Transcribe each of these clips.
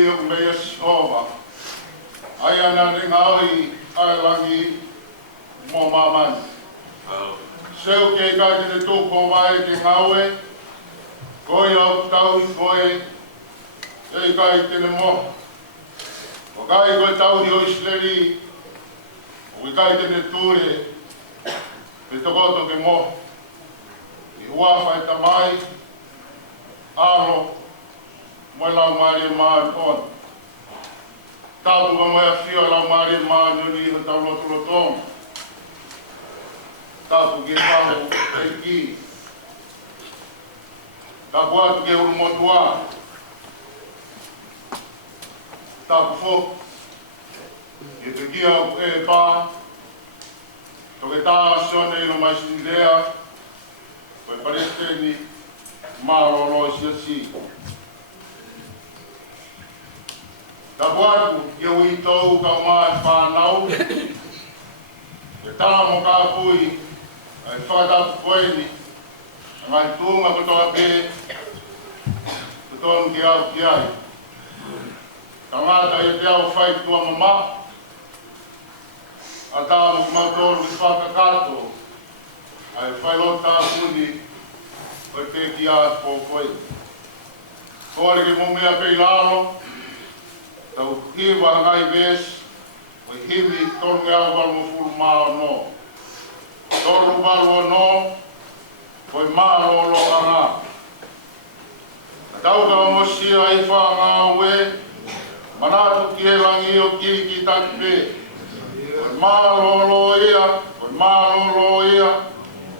tuli o mea sioma. Ai ana ni ngaoi ai langi mo mamani. Seu ke ka te tōko mai ke ngaue, koi au tau i koe, ei kai tene mo. O kai koe tau i oisleri, o kai tene ture, me tokoto ke mo. I ua whai tamai, aro, moi lau maari maa on. Tāpu ka mai a whio lau maari maa nuri i tau lotu tōng. Tāpu ke whaho e ki. Tāpu atu ke uru motua. Tāpu fo. E te kia e pā. Toke tāna sione ino mai sinidea. Koe paresteni mārolo i siasi. Tāpu atu ke ui tau ka mai whānau. E tāmo ka pui. Ai whakatapu koeni, ngai tūnga kutoa pē, kutonu ki au ki ai. Ka ngāta i te au whai tua mama, a tāmu ki mautoru ki whakakato, ai whai lota puni, oi te ki āt pō koe. Kore ki mumea pei lalo, tau kiwa ngai bēs, oi himi tonu au walmo furu mao no. Toro baro no, koi maro lo anga. Tau ka mosia i whanga ue, manatu ki he langi o ki takipe. Koi maro lo ia,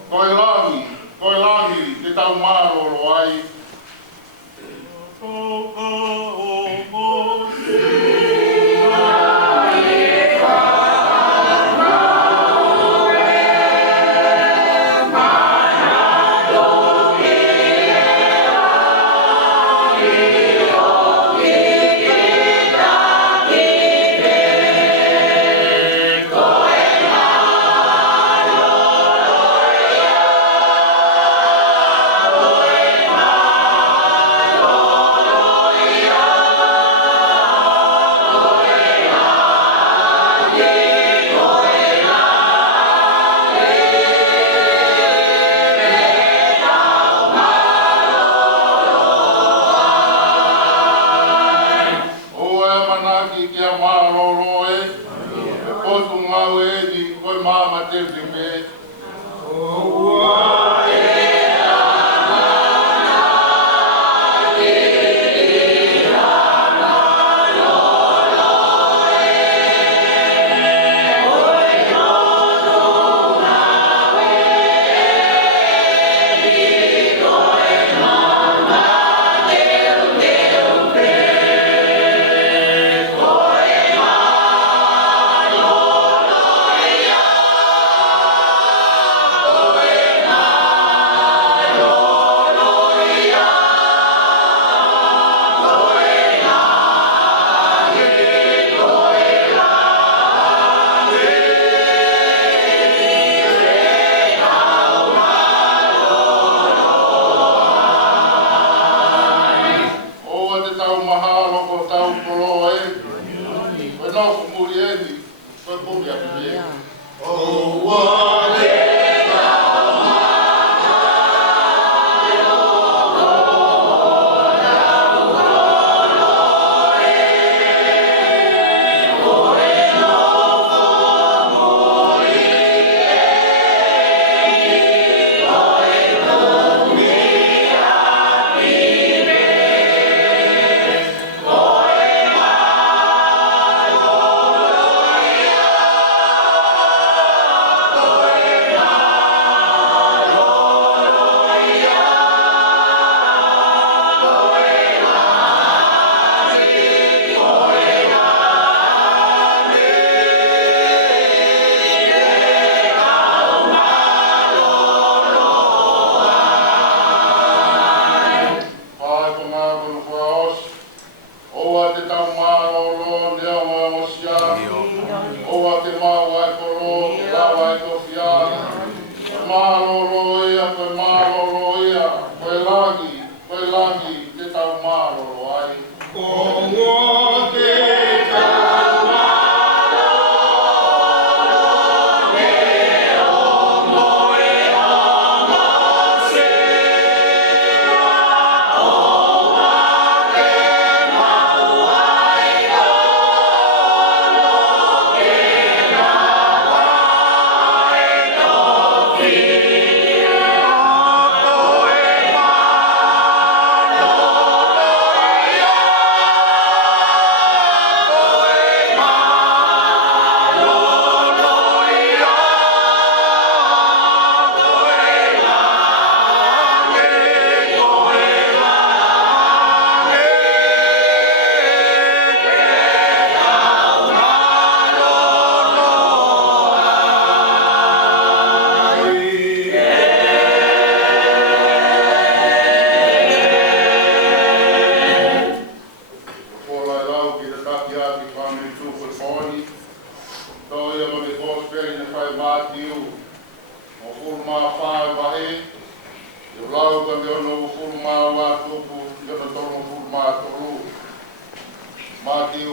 koi langi, te tau maro lo ai. Toka o mosia. Koe langi, te tau maro ai.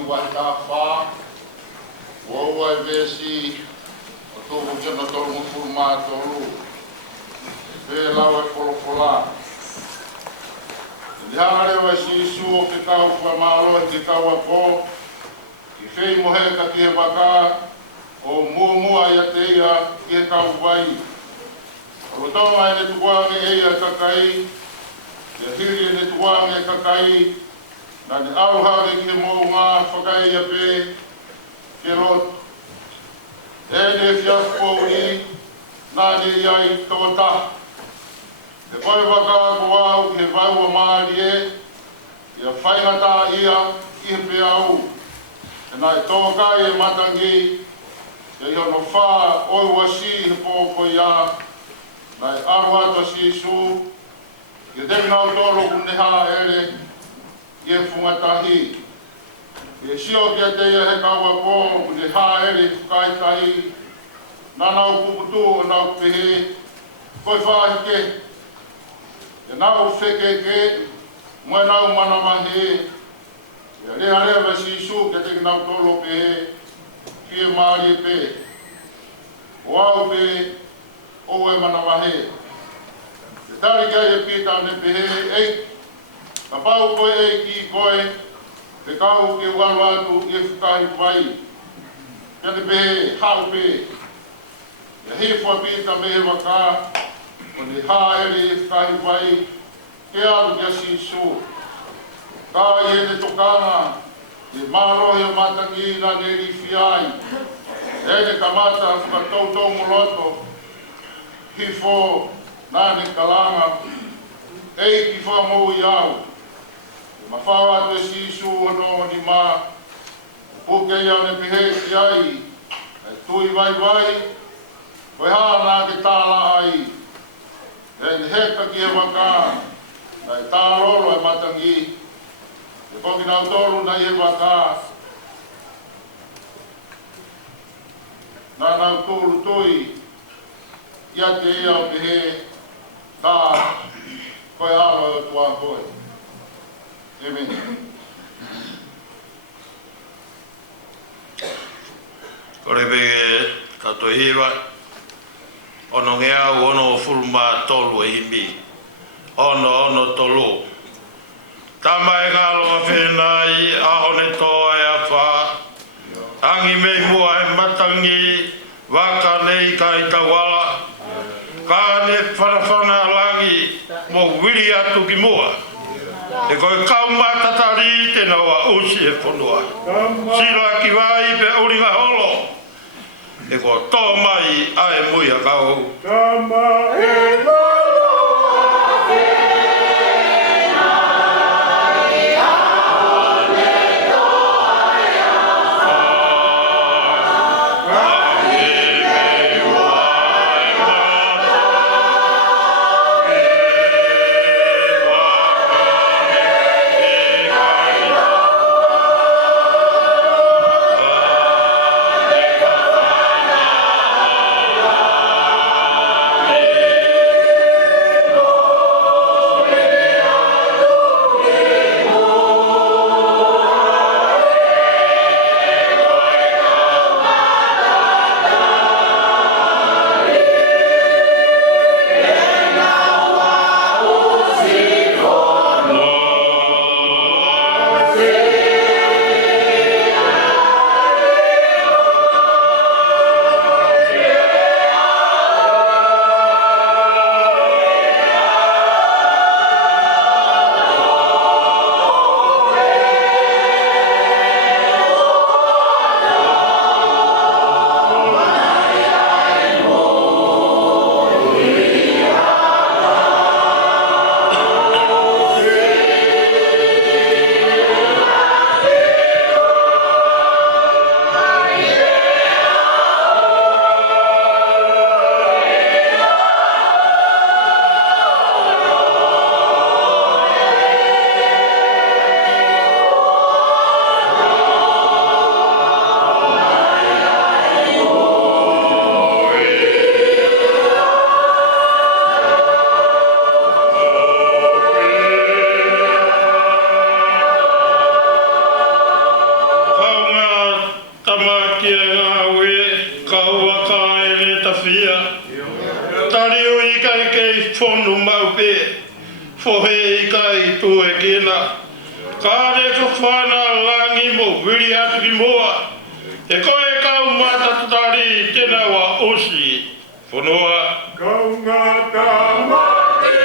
wahita wha. Ua vesi o tōku kena tolu mukuru mātolu. Pē lau e kolokola. Ni hanga rewa si isu o ke kau kua mālo e ke kau a pō. Ki whei mohe ka ki he waka o mua ia te ia ki he kau vai. O tonga e ne tukuange e ia kakai. Ia hiri e ne tukuange e kakai. Nā ni aruhare ki he mou ngā whakai ia pē. Ke lot. E ne fiafu i. Nā ni iai tōta. E koe waka ko au ki he vai ua maari e. Ia whaingata ia ki he pē au. E nā e tōka e matangi. Ia iho no wha oi wasi he pōko ia. Nā e aruhata si isu. Ia dekina o tōro kuneha ere. Ia whungatahi. Ia sio kia te ia he kaua pō. Kuneha ere whakaitahi. Nā nau kuputu o nau pehe. Koe whahike. Ia nau whekeke. Moe nau manamahe. Ia rea rea si isu kia te nau tōro pehe. Kia maari pe. O au pe. O e manamahe. Te tari kia e pita ne pehe ei. Ka pau koe ei ki koe. Te kau ke uaru atu i e whakahi vai. Kia te pehe hau pe. Ia he whapita me he waka. O ne ha ere i e whakahi vai. Ke aru kia si isu. Ka i e ne tokana. Te mārohi o matangi na ne ri whiai. E ne kamata whakatautou moloto. Hifo nā ne kalanga. Ei ki whamou i au. E mawhawa te si isu ono ni mā. Puke ia ne pihe ki ai. E tui vai vai. Koe hā nā ke tāla ai. E ne heka ki e waka. Nā e tālolo e matangi. E koki nau tolu na i e waka. Nā nau tolu tui. Ia te ia o te he. Tā. Koe alo e tua koe. Amen. Kore pe kato hiwa. Ono ngea ono fulma tolu e himi. Ono tolu. Tama e ngalo whenai, ahone toa e a wha. Angi mei mua e matangi, waka nei ka i tawala. Ka ne whanawhana langi, mo wiri atu ki mua. E koe kaumatatari te nawa usi e whanua. Sila ki wai pe uringa holo. E koe tō mai a e muia kau. Tama e ngalo whonu maupe, whohe I kai tu e kena. Kāre whawhana langi mo wiri atu ki moa, e koe kau mātatari tēnā wa osi, whanua. Kau ngata maki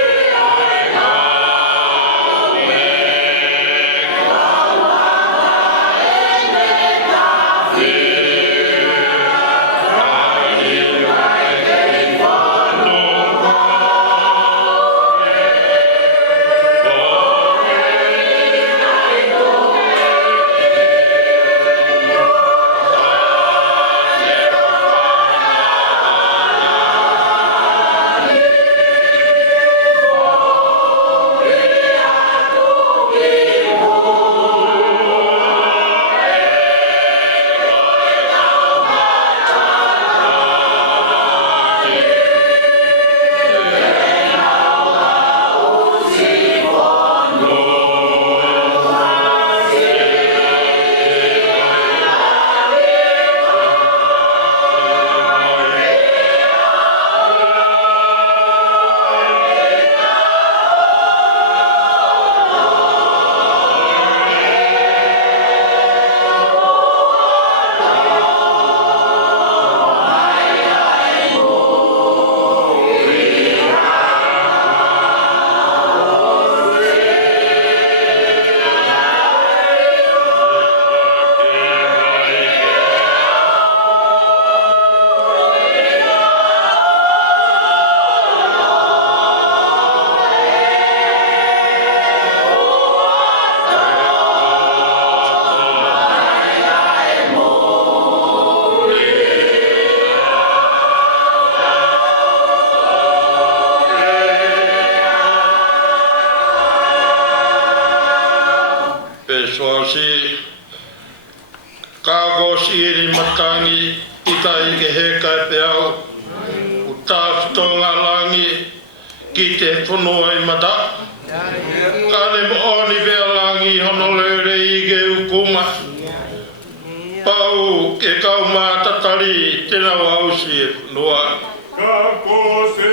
ai Soasi kako siri matangi ita ike he kai peau u tāwhitonga langi ki te whanua I mata kane mo oni vea langi honolere I ge ukuma pau ke kau mātatari tēnā wausi noa kako se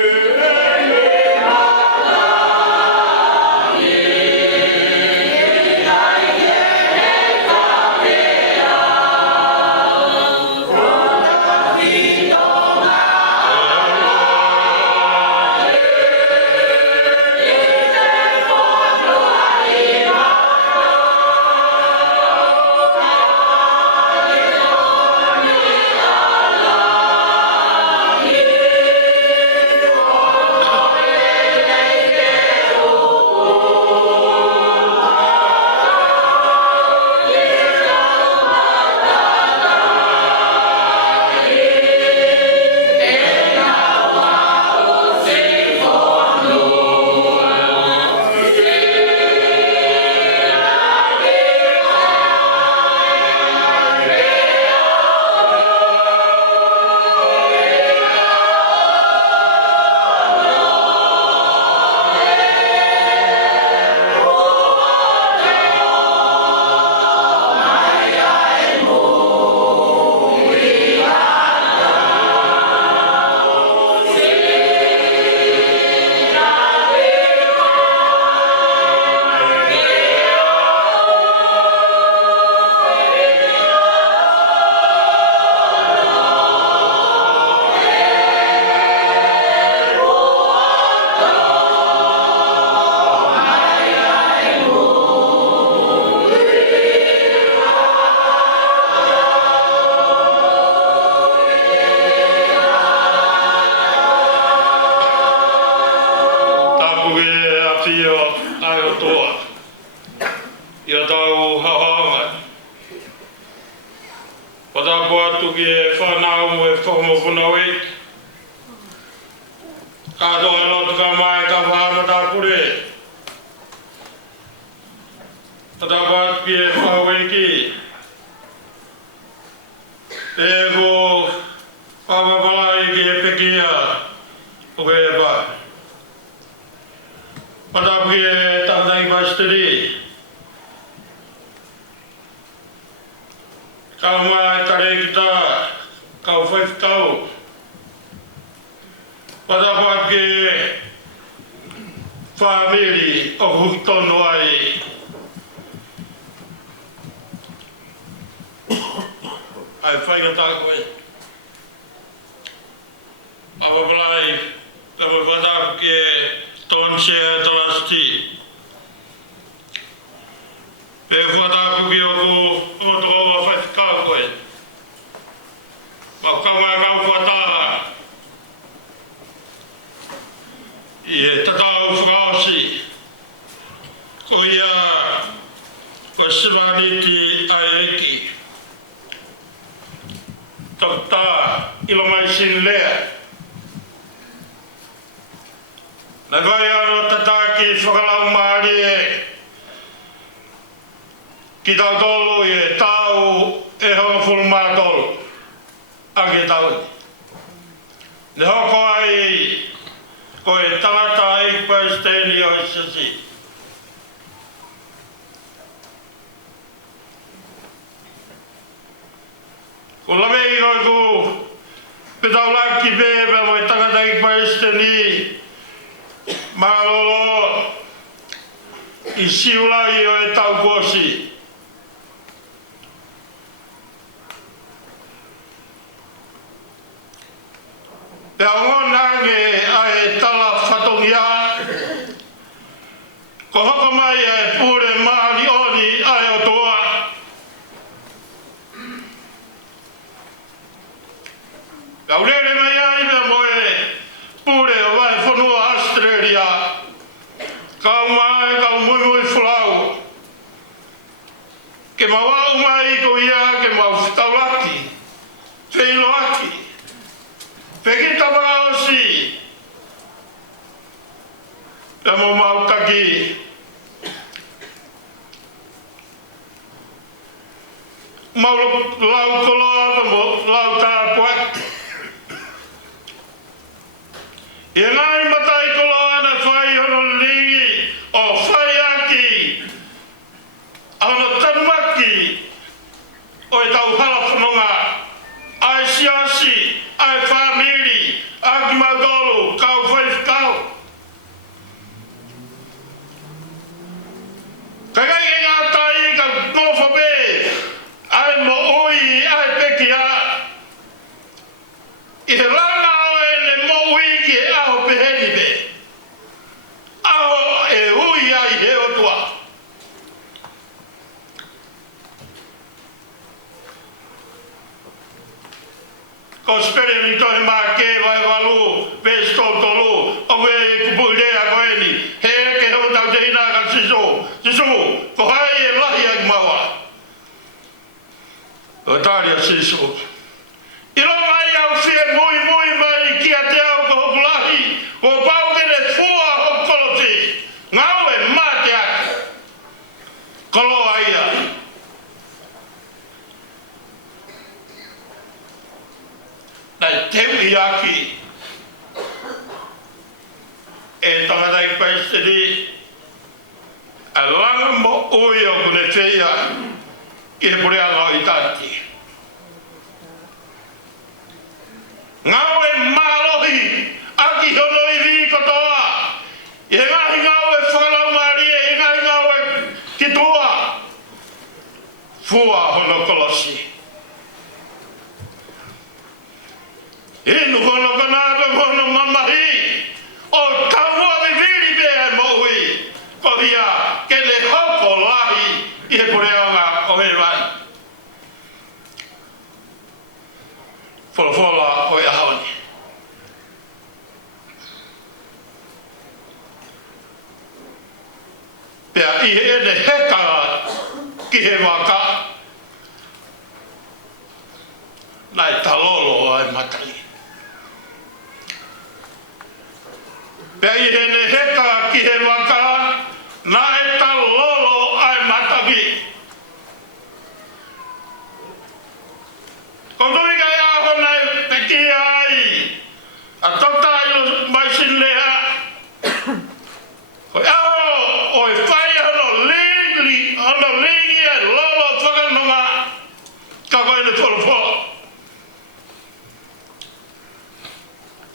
Ia tau hahanga. Patapo atu ki e whanau e whakamawhanau e. Katoa lotu ka mai ka whamata pure. Patapo atu ki e whaweki. E ko whamapalai ki e pekia. Oke e pa. Patapo ki e tatangi pasteri. Kau mai tare kita, kau whaifitau. Patapat ke family o hutono ai ai whaingata koe. Awa malai, awa wadaku ke tonsea talasti. Pe wadaku ki oku o to o whaikau koe. Mau kaunga kau whataha. I he tatau whakaosi. Ko ia, ko sivaniti ai eki. Tokta ilo mai sin lea. Na vai ano tataki whakalau maari e. Ki tau tolu e tau e hoa fulma tolu. Ake tau. Ne hoko ai ko e talata ai paisteni o isasi. Ko lawe i roi ku petau laki bebe mo e tangata i paisteni. Malolo i siulai o e tau kosi. Pea ngonange ai tala whatongia. Ko hoko mai e pure maari ori ai o toa. Kau rere mai ai me moe pure o vai whanua Australia. Kau mai, kau mui mui whulau. Ke mawau mai ko ia ke mau whitaulaki. Wheiloaki. Pekita maraosi. E mo mautaki. Mau lau koloa mo lau tāpuak. E ngai matai koloa na whai hono lingi o whai aki. Ano tanumaki. O e tau hala whanonga. Ai siasi. Ai family. Aki maudolu. Kau whaifkau. Kagai e ngā tai ka nofo ai mo ui ai pekia. I he rana o e ne mo ui ki e aho peheni be. Aho e ui ai he otua. Ko spere mi tohe mā ke vai walu, pesto tolu, o we e kupurea koeni. He ke ho tau te ina ka siso. Siso, ko hai e lahi ag mawa. O tāria siso. Ilo mai au fie mui mai ki a te au ko hokulahi. Ko pau kere fua hokolosi. Ngau e mate ake. Kolo aia. Nai teu i aki. E tangata i paisteri. A langa mo ui o kune teia. Ki he pure anga i tati. Ngau e malohi, aki hono i vi kotoa. I he ngahi ngau e whakalau maari e ngahi ngau e kitoa. Fua hono kolosi. Inu hono kanaba hono mamahi. O kaua viviri bea mohui. Ko hia ke le hoko lahi i he pureanga o he vai. Wholofola o e ahaoni. Pea i he ene heka ki he waka. Nai talolo ai matai. Pea i he ene heka ki he waka. Nai talolo ai mataki. Kontoi kai aho nai peki ai. A tauta ilo mai sin lea. Ko aho o e whai ano lingi e lolo whakanonga. Ka koe ne tolofola.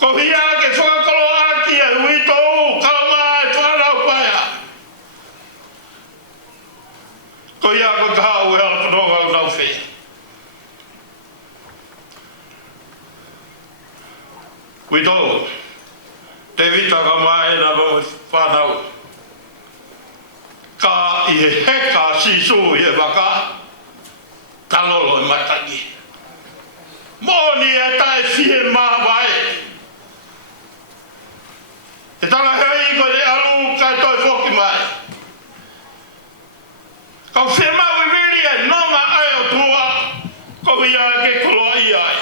Ko hia ke whakakolo aki e hui tou, ka mai whanau ko ia ko ka o ala pronga o nau fe kuito te vita ka mai na mo whanau ka i heka sisu i e waka talolo i matangi moni e tae fie maa vai e tala hei ko le alu kai toi foki mai kau fie mau i wiri e nonga ai o tua ko ia ke koloa i ai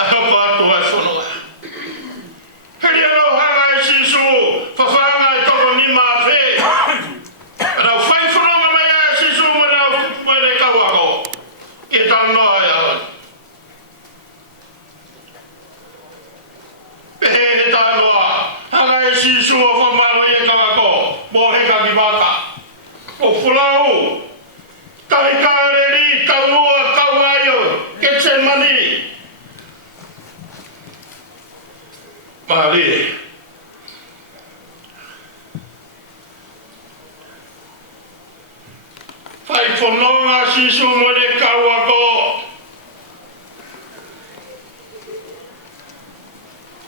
a hoko atu ai whanua heri anau hanga e sisu whawhanga e toko ni maa whe anau whai whanonga mai e sisu mwana mwere kawako e tano ai awan pehe he tanoa hanga e sisu o whamaro e kawako mo heka ki mata o fulau tai kareri kaua kauaio ke te mani Mari. Fai whanonga sisu mo le kauako.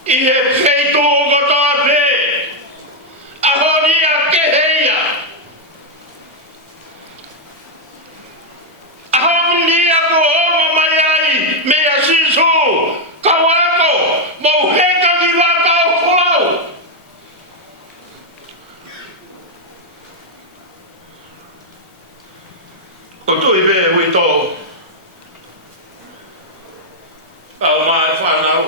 I he wheito o kotoa pe. Ahoni a keheia. Ahoni a ko oma mai ai me a sisu. Kauako. Mo heka ki waka o wholau. O tui be hui tō. Au mai whanau.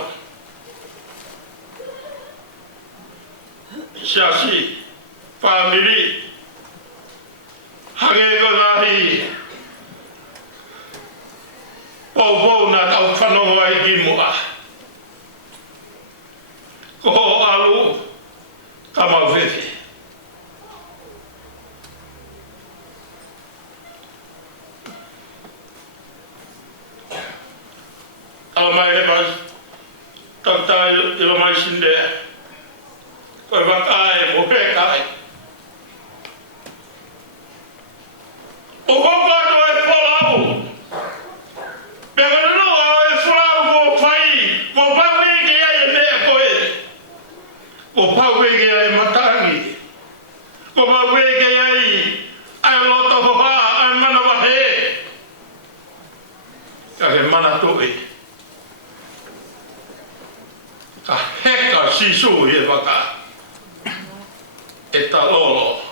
Siasi, family. Hange ko nahi. Pau na tau whanau ai ki mua. Ko alu kamawhewe. Au mai he mas, tautai ilo mai sinde. Koe wakai, mo pekai. O hoko atu e wholau. Peka nunu au e wholau ko whai, ko pawe ki ai e mea koe. Ko pawe ki ai matangi. Ko pawe ki ai loto hoa, ai mana wahe. Ka he mana tui. Ka heka sisu i e waka. E ta lolo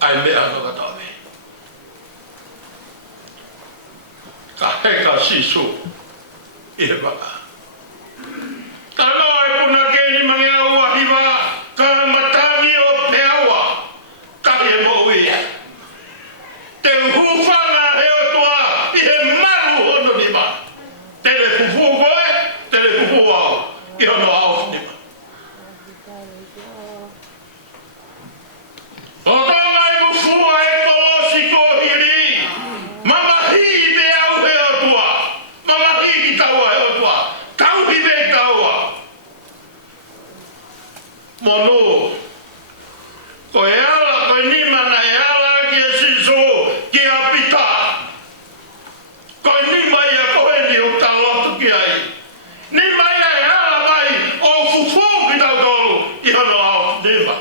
ai mea ngakatawe. Ka heka sisu i e waka. Ka noa e puna keni mangi au ahiwa, ka matangi o peawa, ka he mo ia. Te hufanga he o toa i he maru hono nima. Te le fufu koe, te le fufu au, i hono au nima. O tonga e kufua e kolosi ko hiri. Mama hi be au he o tua. Mama hi ki taua he o tua. Tau hi be taua. Monu. Ko e ala, ko e nima na e ala ki e sisu ki a pita. Ko e nima ia ko e ni o talotu ki ai. Nima ia e ala mai o fufu ki tau tolu ki hono au nima.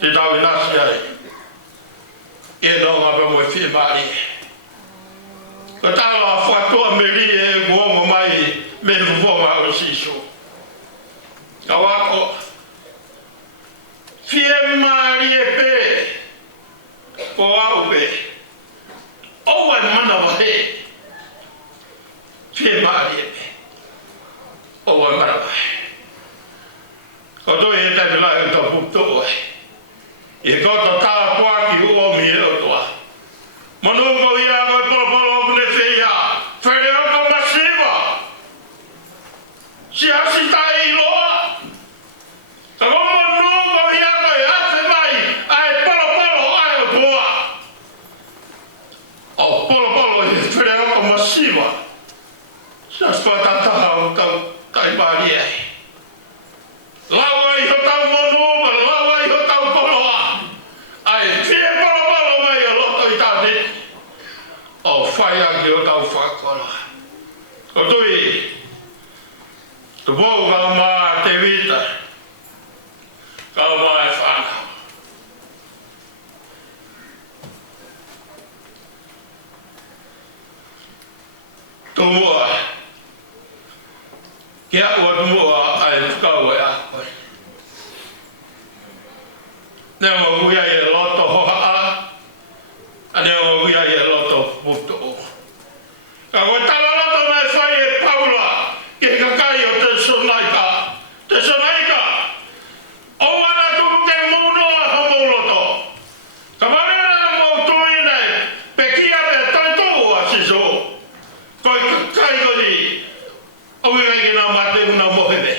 Te tau inasi ai. E nonga pe mo e fie mari. Ko talo a whatua meri e guongo mai me fufonga o sisu. Ka wako. Fie mari e pe. Ko au pe. Owa mana wahe. Fie mari e pe. Owa mana wahe. Ko toi e tai lai o tau pukto oe. E kota tā puaki ua mi e o toa. Manu ko ia koe polo kune whia. Where oko masiwa. Si hasi tai iloa. Ka ko manu ko ia koe ate mai. Ai polo ai o toa. O polo i where oko masiwa. Si hasi koe tataha o tau tai pari ai. Lawa i ho tau manu, lawa i ho tau poloa. tumua. Kia ua tumua ai whakaua e akoi. Nea mo kuia i loto hoa a nea mo kuia i loto puto o. Ka koe tala loto mai whai e Paula ke kakai o te sonaika. Te sonaika. O wana tuku ke mounoa homo loto. Ka marera mo tui nei pe kia pe taitou a siso. Koe kakai koni o wika ki nga mate una mohebe.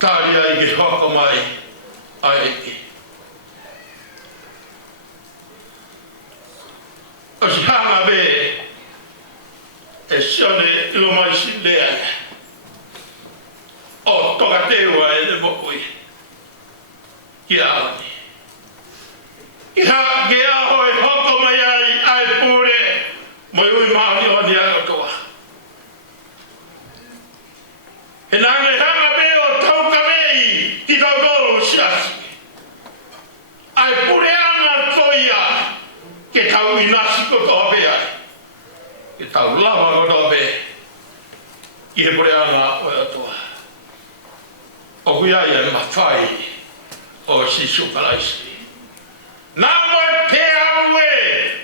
Tāri ai ki hoko mai ai eki. O si hanga be e sione ilo mai si lea. O toka teua e le mokui. Ki aoni. Ki haka ke aho e hoko mai ai pure. Moi ui maoni o ni aga toa. E nanga e hanga be o tau kamei ki tau golu siasi. Ai pure anga toia ke tau inasi ko toa be ai. Ke tau lava ko toa be. Ki he pure anga o ea toa. O kui ai e mawhai o sisu kalaisi. Nā moe pēa ue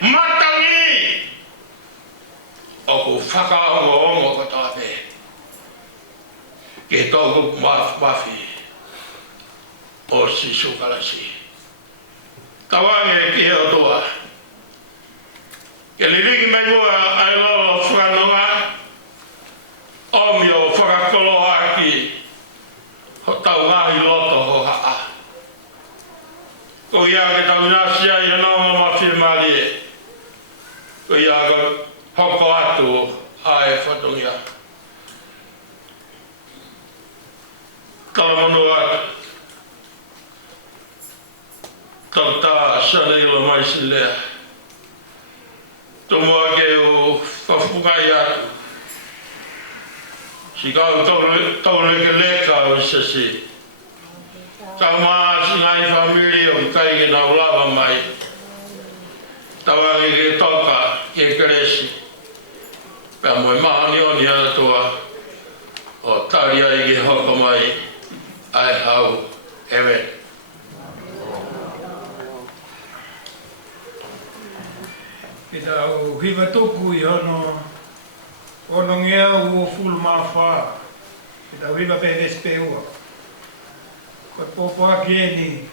matangi. O ku whakaongo ongo ko toa be. Ke tōku mafi o sisu kalaisi. Tawange ki heo toa. Ke liriki me mua ai lolo whanonga. Omi o whakakolo aki. Ho tau ngahi loto ho haa. Ko ia ke tau nasia i anonga mawhi mali e. Ko ia ka hoko atu ai whatongia. Talamanu atu. Tau tā sana ilo mai si lea. Tomua ke o whawhungai atu. Si kau tau leke leka o sasi. Tau maa si ngai whamiri o kai ki nau lava mai. Tau angi ke toka ke keresi. Pea moe mahani o ni ana toa. O tari ai ki hoko mai. Ai hau. Amen. Pita o hiva tuku i ono ngea ua fulu mawha. Pita o hiva pedes pe ua. Ko popo aki eni,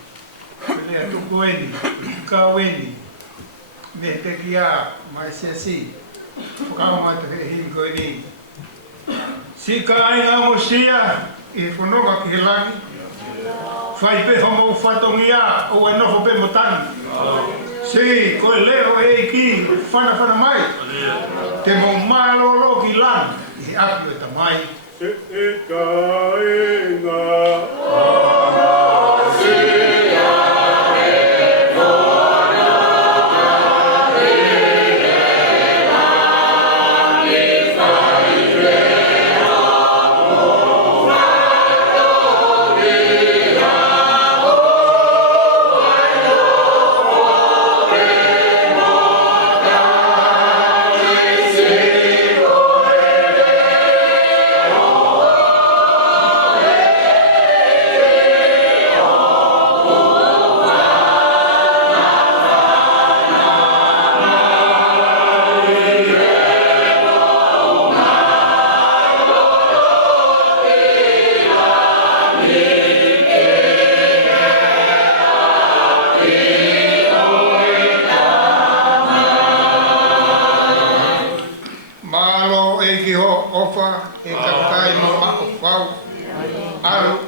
pelea tuku eni, kau eni, me te kia mai se si. Whakao mai te hei ko eni. Si ka ainga mo sia, i whanonga ki he langi. Whai pe homo whatongia o e nofo pe motani. Si, koe leo e ki whana mai. Te mo malolo ki lan, i aki o ta mai. E kainga.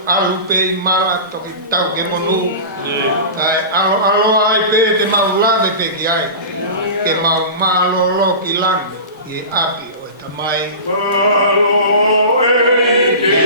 Alu mala toki tau ke monu. Alo ai pe te mau lave pe ki ai. Ke mau malolo ki lang i api o e tamai. Malo e ki.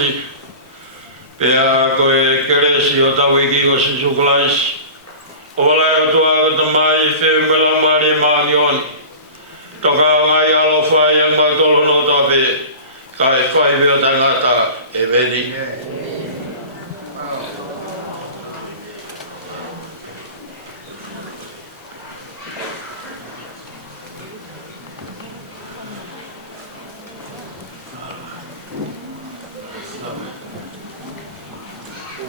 osi. Pea koe keresi o tau iki ko si sukulais. Ola o tua o tamai whewmela mari maani oni. Toka ngai alo whai ang matolo no tope. Kai whai vio tangata e veri.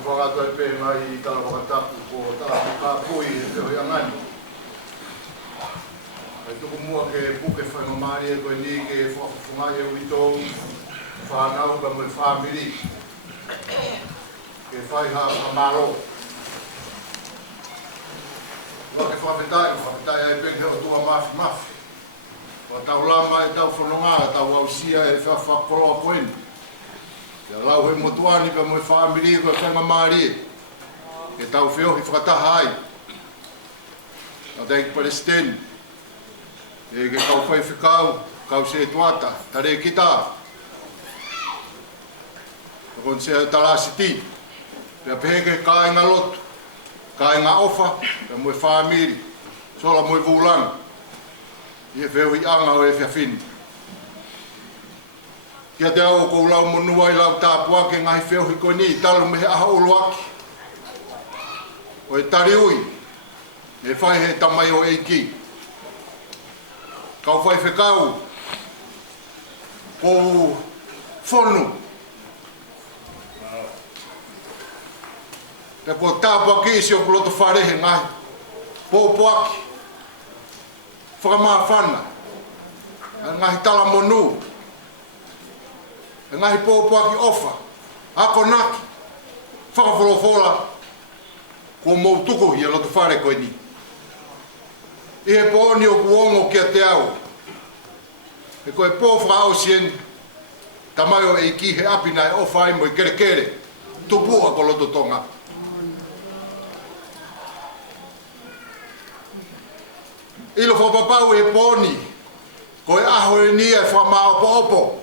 Whakatoi pē mai I tala whakatapu ko tala whakapui e te hoi angani. Ai tuku mua ke puke whaingamari e koe ni ke whakafungai e uitou whanau ka moi whamiri. Ke whaiha amaro. Wa ke whawhetai ai penge o tua mafi. Wa tau lama e tau whanonga, tau ausia e whakoroa koeni. Ia lau he motuani ka moi whamiri ko whenga maari ke tau whiohi whakataha ai. A tei ki Palestine. E ke kau whai whikau, kau se tuata, tare kita. Kon se talasiti. Pea peheke kāinga lotu, kāinga ofa, ka moi whamiri. Sola moi vulang. Ie whiohi anga o e whiawhini. Kia te au kou lau monua I lau tāpua ke ngahi whiohi koe ni talu me he aha ulu aki. O e tari ui, me whai he tamai o eiki. Kau whai whekau, kou whonu. Te ko tāpua ki isi o kuloto wharehe ngahi, pōpo aki. Whakamā whana, ngahi tala monu. E ngahi pōpua ki ofa, ako naki, whakawholofola, ko mou tuku hi a loto whare koe ni. I he pōni o kuongo kia te au. E koe pōwha au sien, tamai o e ki he apina e ofa ai mo I kere, tupu a ko loto tonga. Ilo whapapau e pōni, koe aho e nia e whamao opo.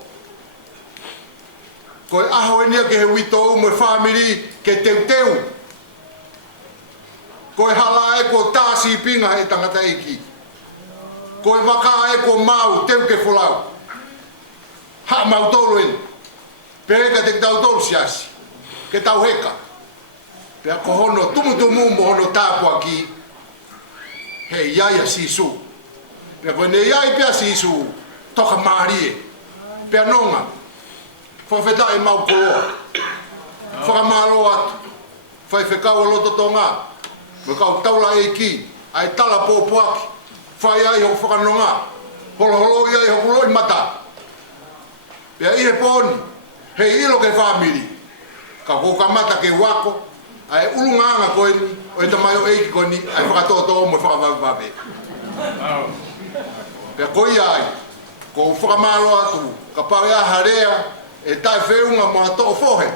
Koe aho e nia ke he wito au mo whamiri ke teu. Koe hala e ko tāsi pinga he tangata eki. Koe waka e ko mau teu ke wholau. Ha mau tolu en. Peka te tau tolu siasi. Ke tau heka. Pea ko hono tumutumu mo hono tāpua ki. He iaia sisu. Pea koe ne iai pea sisu. Toka maarie. Pea nonga. Whawheta e mau koloa. Whakamalo atu. Whai whekau a loto tonga. Me kau taula e ki. Ai tala pōpuaki. Whai ai ho whakanonga. Holo ai ho kuloi mata. Pea I he pōni. Hei ilo ke whamiri. Ka koka mata ke wako. Ai ulunganga koe ni. O e tamai o eiki koe ni. Ai whakatoto mo whakavawe. Pea koi ai. Ko whakamalo atu. Ka pare a harea. E tai whiunga mo ato o whohe.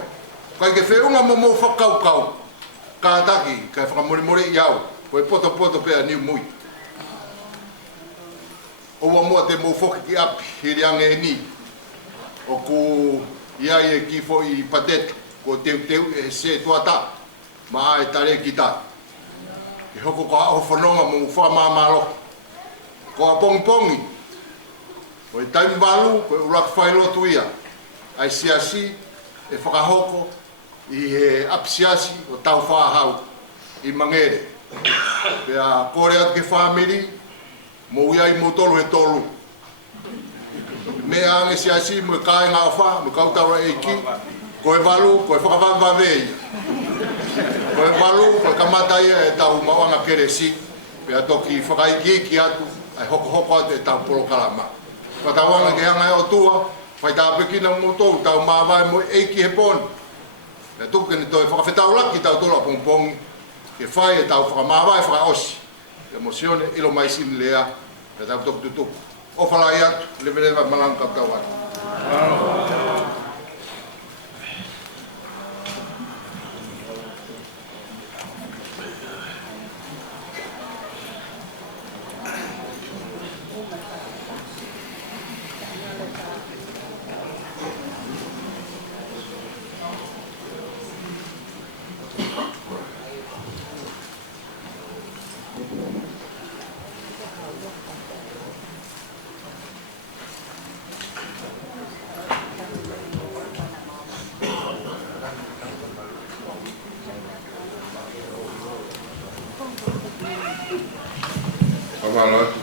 Kai ke whiunga mo whakaukau. Ka ataki, kai whakamorimori I au. Koe poto pea niu mui. Oua mua te mo whoki ki api, hiri ange e ni. O ku iai e ki fo I patetu. Ko teu e se tuata. Ma e tare ki ta. E hoko ka aho whanonga mo whamamalo. Ko a pongi. Ko e taimbalu, ko e uraki whailotu ia. Ai siasi e whakahoko I he apsiasi o tau whahau I mangere. Pea kore atu ke whamiri, mo iai mo tolu he tolu. Mea ange siasi mo e kāinga o wha, mo kautaura e ki, ko e walu, ko e whakawawawei. Ko e walu, ko e kamata ia e tau mawanga kere si, pea toki whakaiki ki atu, ai hoko atu e tau polo kalama. Patawanga ke hanga e o tua, whai tā pekina mo tau, tau mawai mo eiki he poni. Pea tuke ni toi whakawhetau laki tau tola pongpongi, ke whai e tau whakamawai whakaosi. Ke mosione ilo mai sini lea, pea tau toku tutuku. O whalai atu, lewa malanga tau atu. tala atu